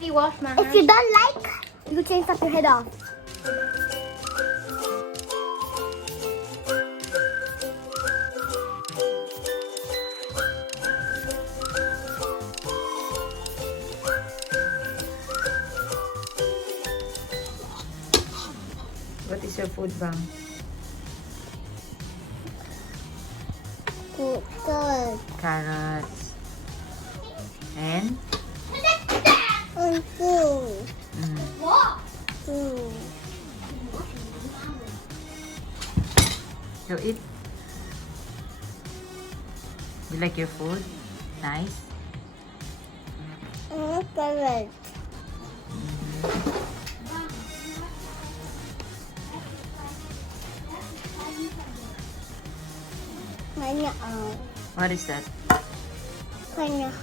Wash my hands. If you don't like, you can cut your head off. What is your food, Bang? Good. Carrots. And? Food. You eat? You like your food? Nice? Carrot. What is that?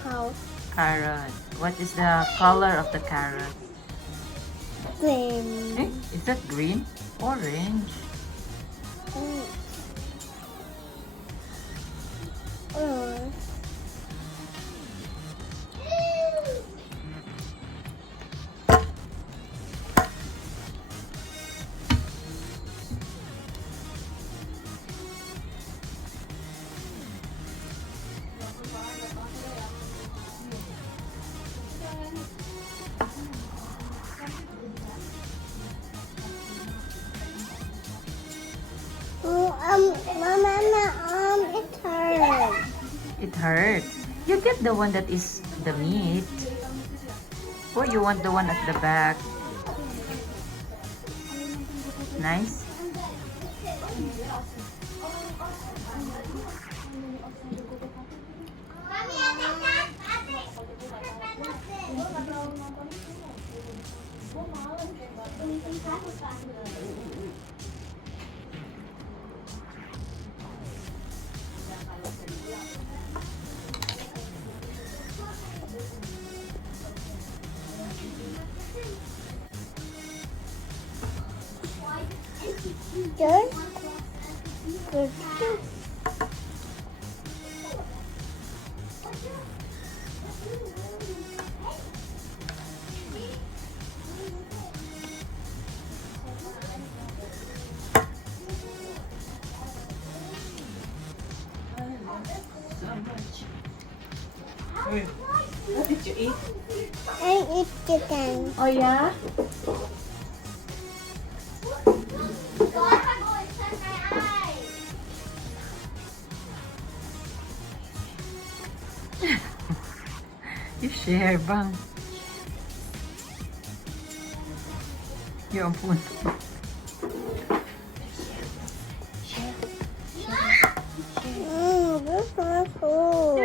House. Carrot. What is the color of the carrot? Green. Eh? Is that green? Orange. Mama, it hurts. It hurts. You get the one that is the meat. Or you want the one at the back. Nice? Good. Good. What did you eat? I eat chicken. Oh yeah? You share, Bang. Ya ampun. This is cool.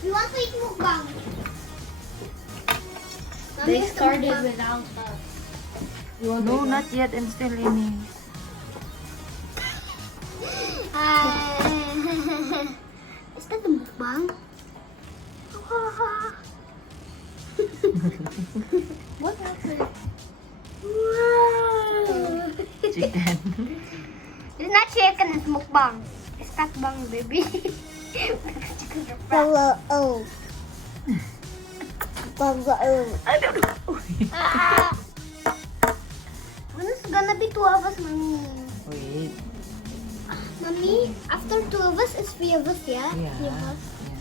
You want to eat mukbang? They started without us. No, not yet. I'm still in. Is that the mukbang? What happened? Chicken. It's not chicken, it's mukbang. It's katbang, baby. Hello, oh. I don't know. When is gonna be 2 of us, mommy? Wait. Mommy, after 2 of us, it's 3 of us, yeah? Yeah. 3 of us. Yeah.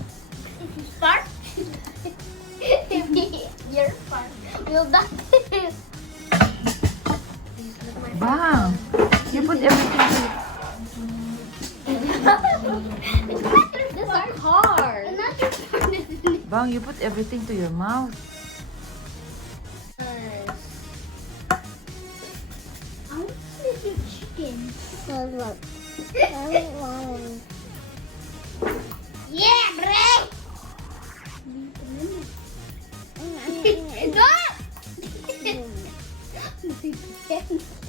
If you start, you're fart. You'll die. Bang! You put everything. These are hard. Another part is in it. Bang, you put everything to your mouth. I want to eat chicken. Look. I want. Yeah, break! Don't!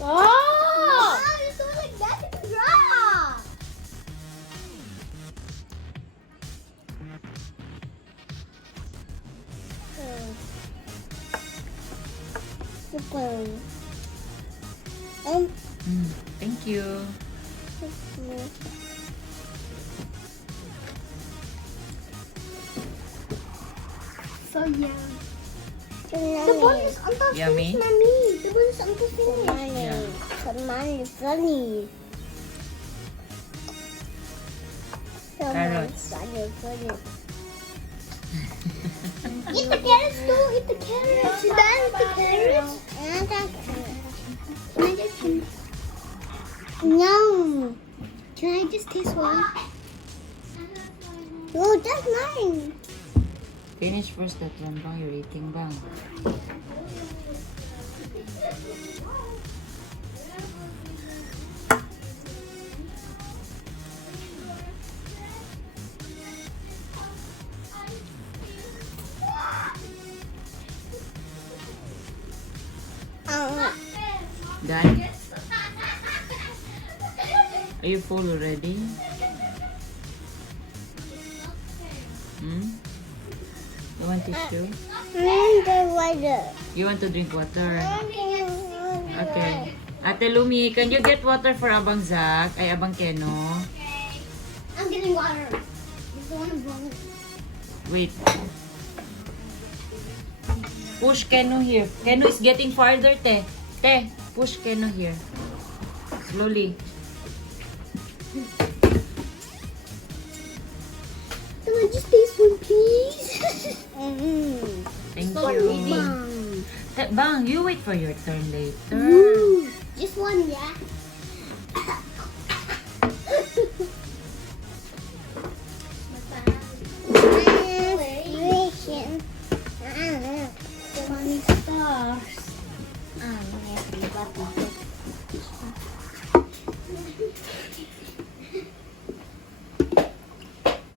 Oh! It's not like that. It's raw. Super. Thank you. So yeah. The bun is on the Yummy? finish, mommy. The bun is on the finish. Yeah. Somebody funny. Carrots. Funny. Eat the carrots too. Eat the carrots. You done with the carrots? Can I just No. Can I just taste one? No, that's mine. Finish first that one, Bang. You're eating, Bang. Done? Are you full already? You want tissue? You want to drink water? Okay. Ate Lumi, can you get water for Abang Zach? Ay, Abang Keno? I'm getting water. Wait. Push Kenu here. Kenu is getting farther, te. Te, push Kenu here. Slowly. Can I just taste one, please? Thank Bang. you. Bang, you wait for your turn later. Just one, yeah. Funny stars.